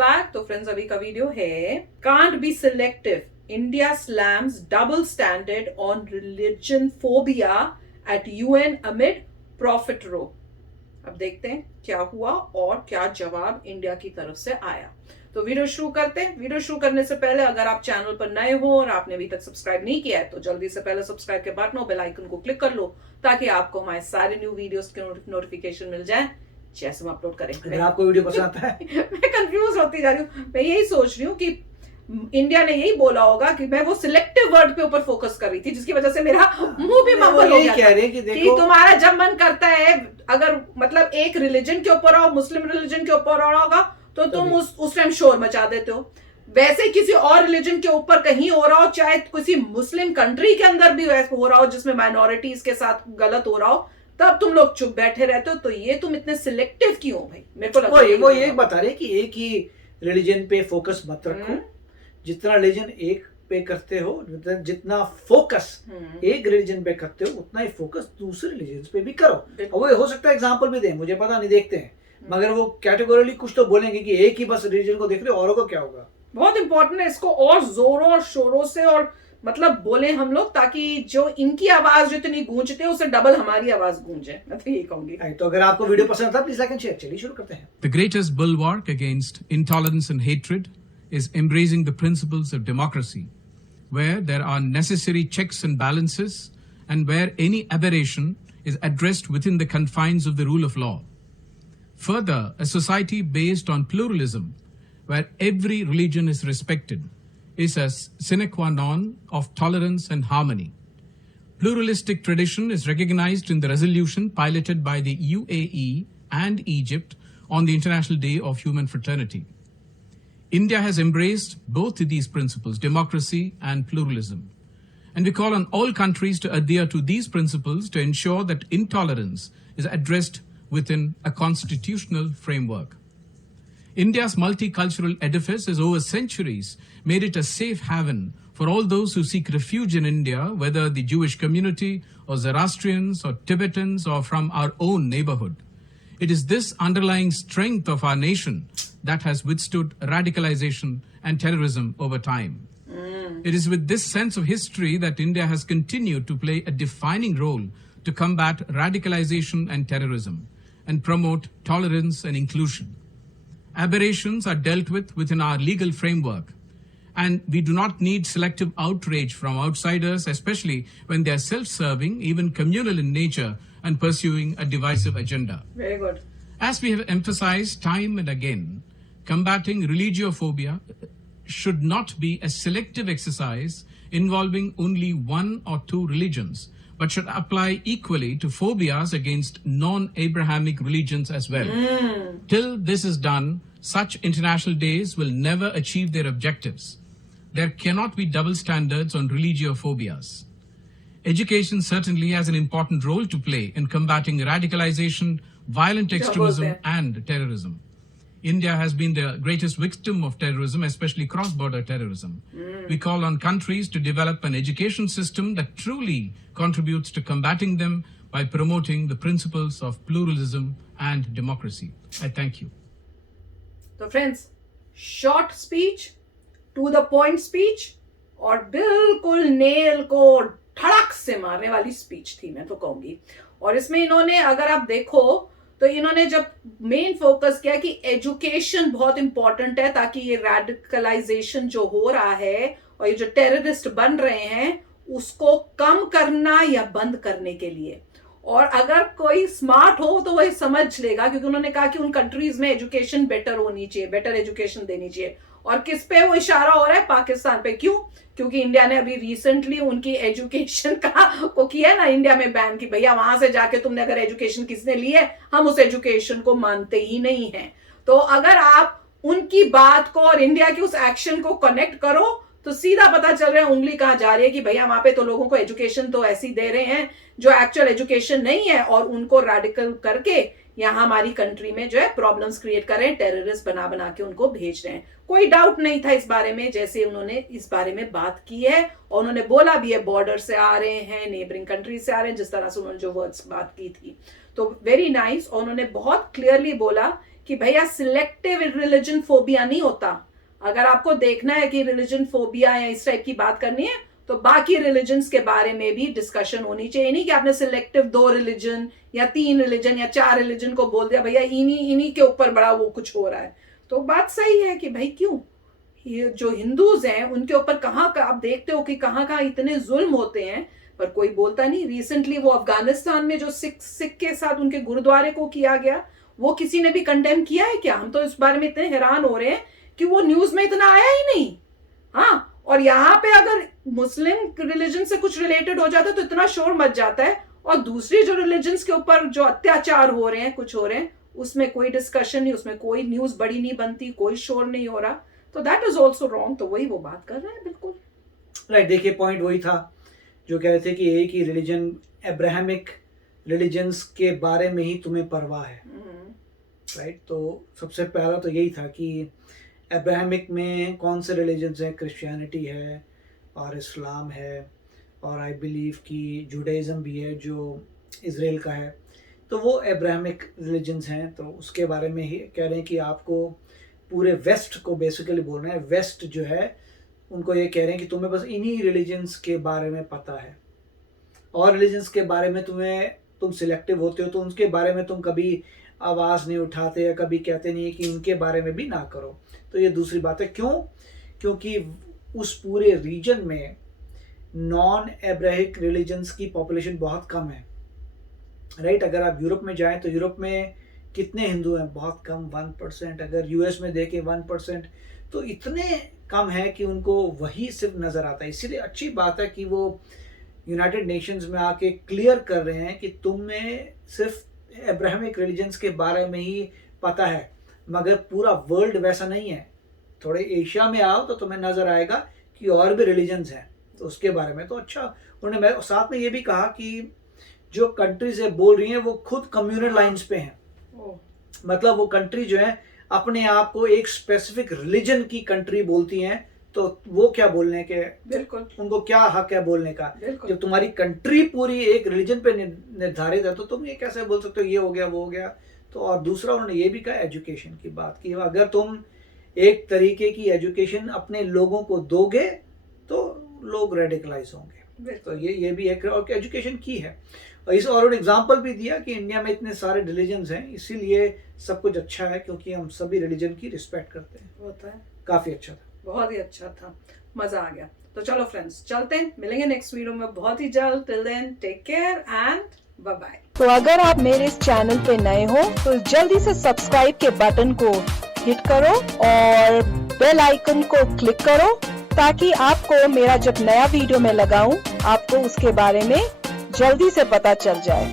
Back. तो friends, अभी का वीडियो है can't be selective, India slams double standard on religion phobia at UN amid prophet row. अब देखते हैं क्या हुआ और क्या जवाब इंडिया की तरफ से आया। तो वीडियो शुरू करते हैं। वीडियो शुरू करने से पहले अगर आप चैनल पर नए हो और आपने अभी तक सब्सक्राइब नहीं किया है तो जल्दी से पहले सब्सक्राइब के बटन और बेल आइकन को क्लिक कर लो ताकि आपको हमारे सारे न्यू वीडियोस के नोटिफिकेशन मिल जाए जैसे हम अपलोड करें। अगर आपको वीडियो पसंद आता है मैं कंफ्यूज होती जा रही हूँ। मैं यही सोच रही हूँ कि इंडिया ने यही बोला होगा कि मैं वो सिलेक्टिव वर्ड के ऊपर फोकस कर रही थी जिसकी वजह से मेरा मुंह भी मम्बल हो गया कह रहे कि तुम्हारा जब मन करता है अगर मतलब एक रिलीजन के ऊपर आओ, मुस्लिम रिलीजन के ऊपर होगा तो तुम उस टाइम शोर मचा देते हो। वैसे किसी और रिलीजन के ऊपर कहीं हो रहा हो, चाहे किसी मुस्लिम कंट्री के अंदर भी हो रहा हो जिसमें माइनॉरिटीज के साथ गलत हो रहा हो, तब तुम लोग चुप बैठे रहते हो। तो ये तुम इतने सिलेक्टिव क्यों भाई? मेरे को लगता है वो ये बता रहे कि एक ही रिलीजन पे फोकस मत रखो। जितना रिलीजन एक पे करते हो, जितना फोकस एक रिलीजन पे करते हो उतना ही फोकस दूसरे रिलीजन पे भी करो। और वो हो सकता है एग्जांपल भी दें, मुझे पता नहीं, देखते हैं, मगर वो कैटेगोरिकली कुछ तो बोलेंगे कि एक ही बस रिलीजन को देख रहे हो, औरों को क्या होगा। बहुत इंपॉर्टेंट है इसको और जोरों और शोरों से और मतलब बोले हम लोग, ताकि जो इनकी आवाज जितनी गूंजती है उससे डबल हमारी आवाज गूंजे। मैं तो यही कहूंगी। तो अगर आपको वीडियो पसंद था प्लीज लाइक एंड शेयर। चलिए शुरू करते हैं। The greatest bulwark against intolerance and hatred is embracing the principles of democracy, where there are necessary checks and balances and where any aberration is addressed within the confines of the rule of law. Further, a society based on pluralism, where every religion is respected, is a sine qua non of tolerance and harmony. Pluralistic tradition is recognized in the resolution piloted by the UAE and Egypt on the International Day of Human Fraternity. India has embraced both these principles, democracy and pluralism. And we call on all countries to adhere to these principles to ensure that intolerance is addressed within a constitutional framework. India's multicultural edifice has over centuries made it a safe haven for all those who seek refuge in India, whether the Jewish community or Zoroastrians or Tibetans or from our own neighborhood. It is this underlying strength of our nation that has withstood radicalization and terrorism over time. It is with this sense of history that India has continued to play a defining role to combat radicalization and terrorism and promote tolerance and inclusion. Aberrations are dealt with within our legal framework, and we do not need selective outrage from outsiders, especially when they are self-serving, even communal in nature, and pursuing a divisive agenda. Very good. As we have emphasized time and again, combating religiophobia should not be a selective exercise involving only one or two religions, but should apply equally to phobias against non-Abrahamic religions as well. Till this is done, such international days will never achieve their objectives. There cannot be double standards on religiophobias. Education certainly has an important role to play in combating radicalization, violent extremism, and terrorism. India has been the greatest victim of terrorism, especially cross-border terrorism. We call on countries to develop an education system that truly contributes to combating them by promoting the principles of pluralism and democracy. I thank you. तो friends, short speech, to the point speech और बिल्कुल nail को धड़क से मारने वाली speech थी, मैं तो कहूंगी। और इसमें इन्होंने, अगर आप देखो तो इन्होंने जब मेन फोकस किया कि एजुकेशन बहुत इंपॉर्टेंट है ताकि ये रेडिकलाइजेशन जो हो रहा है और ये जो टेररिस्ट बन रहे हैं उसको कम करना या बंद करने के लिए। और अगर कोई स्मार्ट हो तो वही समझ लेगा, क्योंकि उन्होंने कहा कि उन कंट्रीज में एजुकेशन बेटर होनी चाहिए, बेटर एजुकेशन देनी चाहिए। और किस पे वो इशारा हो रहा है? पाकिस्तान पे। क्यों? क्योंकि इंडिया ने अभी रिसेंटली उनकी एजुकेशन को किया ना इंडिया में बैन, कि भैया वहां से जाके तुमने अगर एजुकेशन किसने ली है, हम उस एजुकेशन को मानते ही नहीं है। तो अगर आप उनकी बात को और इंडिया के उस एक्शन को कनेक्ट करो तो सीधा पता चल रहा है उंगली कहां जा रही है कि भैया वहां पे तो लोगों को एजुकेशन तो ऐसी दे रहे हैं जो एक्चुअल एजुकेशन नहीं है, और उनको रेडिकल करके यहाँ हमारी कंट्री में जो है प्रॉब्लम्स क्रिएट कर रहे हैं, टेररिस्ट बना बना के उनको भेज रहे हैं। कोई डाउट नहीं था इस बारे में, जैसे उन्होंने इस बारे में बात की है और उन्होंने बोला भी है, बॉर्डर से आ रहे हैं, नेबरिंग कंट्री से आ रहे हैं, जिस तरह से उन्होंने जो वर्ड्स बात की थी, तो वेरी नाइस। और उन्होंने बहुत क्लियरली बोला कि भैया सिलेक्टिव रिलीजन फोबिया नहीं होता। अगर आपको देखना है कि रिलीजन फोबिया या इस टाइप की बात करनी है तो बाकी रिलीजन्स के बारे में भी डिस्कशन होनी चाहिए। नहीं कि आपने सिलेक्टिव 2 रिलीजन या 3 रिलीजन या 4 रिलीजन को बोल दिया भैया इन्हीं के ऊपर बड़ा वो कुछ हो रहा है। तो बात सही है कि भाई क्यों ये जो हिंदूज हैं उनके ऊपर कहाँ का आप देखते हो कि कहाँ कहाँ इतने जुल्म होते हैं, पर कोई बोलता नहीं। रिसेंटली वो अफगानिस्तान में जो सिख के साथ उनके गुरुद्वारे को किया गया, वो किसी ने भी कंडेम किया है क्या? हम तो इस बारे में इतने हैरान हो रहे हैं कि वो न्यूज में इतना आया ही नहीं। हाँ, और यहाँ पे अगर मुस्लिम रिलीजन से कुछ रिलेटेड हो जाता है तो इतना शोर मच जाता है, और दूसरी जो रिलीजन्स के ऊपर जो अत्याचार हो रहे हैं, कुछ हो रहे हैं, उसमें कोई डिस्कशन नहीं, उसमें कोई न्यूज बड़ी नहीं बनती, कोई शोर नहीं हो रहा। तो दैट इज ऑल्सो रॉन्ग। तो वही वो बात कर रहे हैं बिल्कुल राइट। देखिए पॉइंट वही था जो कह रहे थे कि एक ही रिलीजन, अब्राहमिक रिलीजन्स के बारे में ही तुम्हें परवाह है, राइट। तो सबसे पहला तो यही था कि अब्राहमिक में कौन से रिलीजन्स हैं? क्रिश्चियनिटी है और इस्लाम है, और आई बिलीव कि जुडाइज़म भी है जो इज़राइल का है। तो वो अब्राहमिक रिलीजन्स हैं। तो उसके बारे में ही कह रहे हैं कि आपको पूरे वेस्ट को बेसिकली बोल रहे हैं, वेस्ट जो है उनको ये कह रहे हैं कि तुम्हें बस इन्हीं रिलीजन्स के बारे में पता है, और रिलीजन्स के बारे में तुम सिलेक्टिव होते हो, तो उनके बारे में तुम कभी आवाज़ नहीं उठाते या कभी कहते नहीं है कि उनके बारे में भी ना करो। तो ये दूसरी बात है। क्यों? क्योंकि उस पूरे रीजन में नॉन एब्राहिक रिलीजन्स की पॉपुलेशन बहुत कम है, राइट। अगर आप यूरोप में जाएं तो यूरोप में कितने हिंदू हैं? बहुत कम, 1%। अगर यूएस में देखें 1%। तो इतने कम है कि उनको वही सिर्फ नज़र आता है। इसीलिए अच्छी बात है कि वो यूनाइटेड नेशंस में आके क्लियर कर रहे हैं कि तुम्हें सिर्फ अब्राहमिक रिलीजन्स के बारे में ही पता है, मगर पूरा वर्ल्ड वैसा नहीं है। थोड़े एशिया में आओ तो तुम्हें नज़र आएगा कि और भी रिलीजन्स हैं, तो उसके बारे में तो अच्छा। उन्होंने साथ में ये भी कहा कि जो कंट्रीज है बोल रही हैं वो खुद कम्युनल लाइंस पे हैं। मतलब वो कंट्री जो है अपने आप को एक स्पेसिफिक रिलीजन की कंट्री बोलती हैं, तो वो क्या बोलने के, बिल्कुल उनको क्या हक है बोलने का? जब तुम्हारी कंट्री पूरी एक रिलीजन पे निर्धारित है तो तुम ये कैसे बोल सकते हो ये हो गया वो हो गया? तो और दूसरा उन्होंने ये भी कहा एजुकेशन की बात की, अगर तुम एक तरीके की एजुकेशन अपने लोगों को दोगे तो लोग रेडिकलाइज होंगे। तो ये भी एक और एजुकेशन की है। और एग्जाम्पल भी दिया कि इंडिया में इतने सारे रिलीजन्स हैं, इसीलिए सब कुछ अच्छा है क्योंकि हम सभी रिलीजन की रिस्पेक्ट करते हैं। होता है। काफी अच्छा था, बहुत ही अच्छा था, मजा आ गया। तो चलो फ्रेंड्स चलते हैं, मिलेंगे नेक्स्ट वीडियो में बहुत ही जल्द। Till then take care and bye bye. तो अगर आप मेरे इस चैनल पे नए हो तो जल्दी से सब्सक्राइब के बटन को हिट करो और बेल आइकन को क्लिक करो, ताकि आपको मेरा जब नया वीडियो मैं लगाऊं आपको उसके बारे में जल्दी से पता चल जाए।